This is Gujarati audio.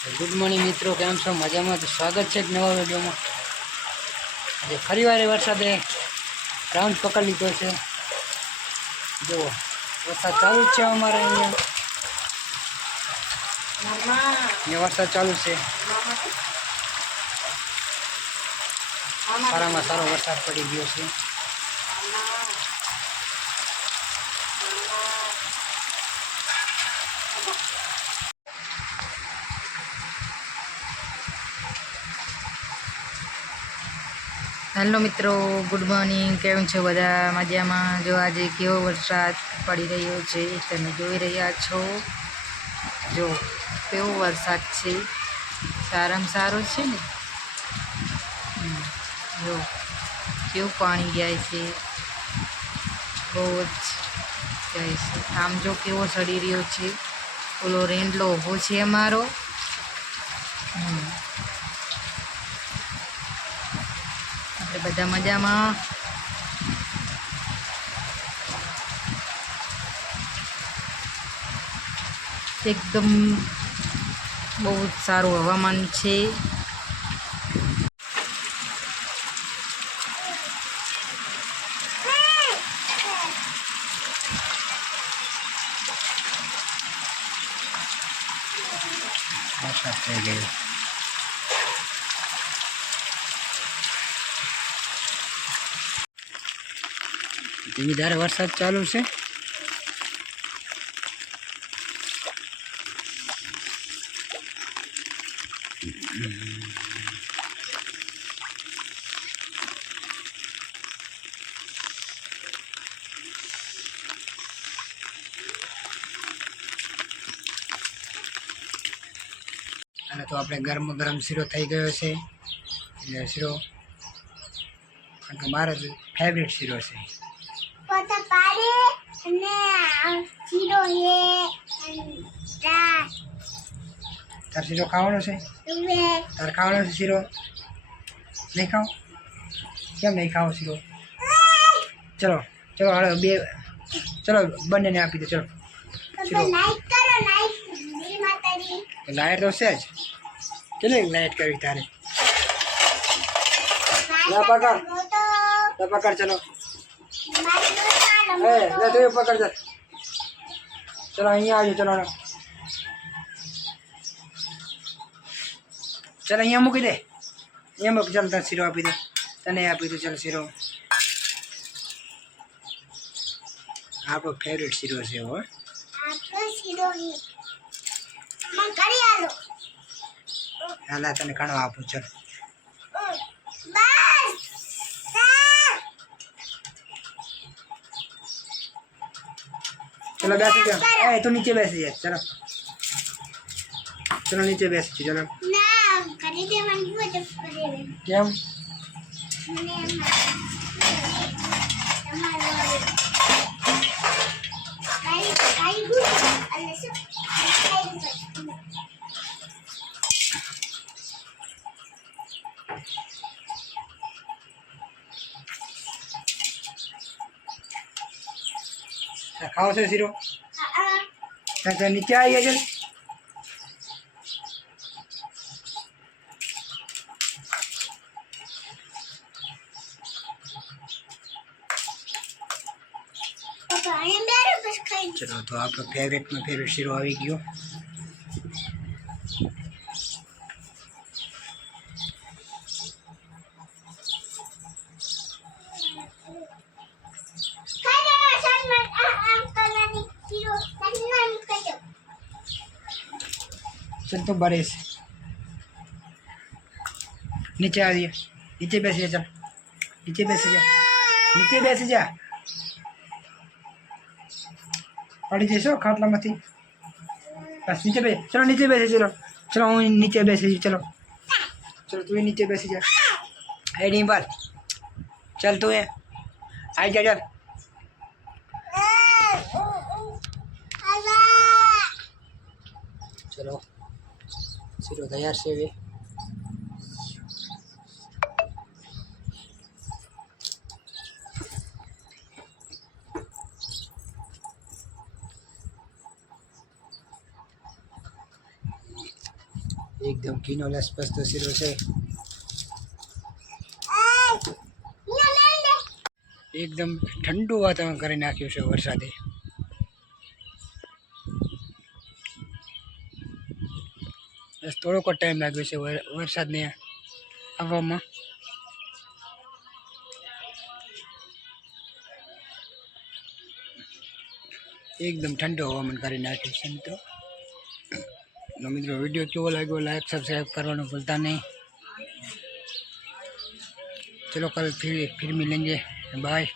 ગુડ મોર્નિંગ મિત્રો, કેમ છો? મજામાં? તો સ્વાગત છે નવા વિડીયોમાં. આજે ફરીવાર વરસાદે રાઉન્ડ પકડી લીધો છે. જુઓ, વરસાદ ચાલુ જ છે અમારે અહીંયા વરસાદ ચાલુ છે. સારામાં સારો વરસાદ પડી ગયો છે. હેલો મિત્રો, ગુડ મોર્નિંગ. કેમ છો બધા? મજામાં? જો આજે કેવો વરસાદ પડી રહ્યો છે તમે જોઈ રહ્યા છો. જો કેવો વરસાદ છે, સારામાં સારો છે ને. જો કેવું પાણી જાય છે, બહુ જ જાય છે. આમ જો કેવો સડી રહ્યો છે. ઓલો રેન્ડલો ઊભો છે અમારો. આપણે બધા મજામાં. એકદમ બહુ જ સારું હવામાન છે. વરસાદ થઈ ગયો. ધીમી ધારે વરસાદ ચાલુ છે. અને તો આપણે ગરમ ગરમ શીરો થઈ ગયો છે. એટલે શીરો કારણ કે મારો ફેવરેટ શીરો છે. તાર શીરો ખાવાનો છે? તાર ખાવાનો છે શીરો? નહીં ખાઓ? કેમ નહીં ખાઓ શીરો? ચલો ચલો હાલો બે, ચલો બંનેને આપી દો. ચલો શીરો. લાઈટ તો છે જ. કેટલી લાઈટ કરવી તારે? પકડ ચલો. પકડ. ચલો અહીંયા આવજો. ચલો ચલો અહીંયા મૂકી દે. અહીંયા મૂકી. ચાલ તને શીરો આપી દે. તને આપી દો. ચાલ શીરો. આપણો ફેવરેટ શીરો છે. હો હાલા તને ખાણવા આપું. ચાલ ચલો બેસી જાઓ. તું નીચે બેસી જા. ચલો ચલો નીચે બેસી ચલો. કેમ? ખાઓ છે શીરો? નીચે આવી જાય. ચલો તો આપણો ફેવરેટમાં ફેવરેટ શીરો આવી ગયો. चल तो बड़े से नीचे आ दिए. नीचे बैठ जा. चल नीचे बैठ जा. नीचे बैठ जा. पड़ी जैसो खाटला मती. बस नीचे बैठ. चलो नीचे बैठ. चलो चलो नीचे बैठ. चलो चलो तू नीचे बैठ जा. हेडिंग पर चल तू है आई जा. चल चलो શીરો તૈયાર છે. હવે એકદમ ઘીનો લસપસતો શીરો છે, એકદમ ઠંડુ વાતાવરણ કરી નાખ્યું છે વરસાદે. બસ થોડોક જ ટાઈમ લાગ્યો છે વરસાદને આવવામાં. એકદમ ઠંડુ હવામાન કરી નાખ્યું છે મિત્રો. મિત્રો વિડીયો કેવો લાગ્યો લાઈક સબસ્ક્રાઈબ કરવાનું ભૂલતા નહીં. ચલો કલ ફિર મિલેंगे, बाय.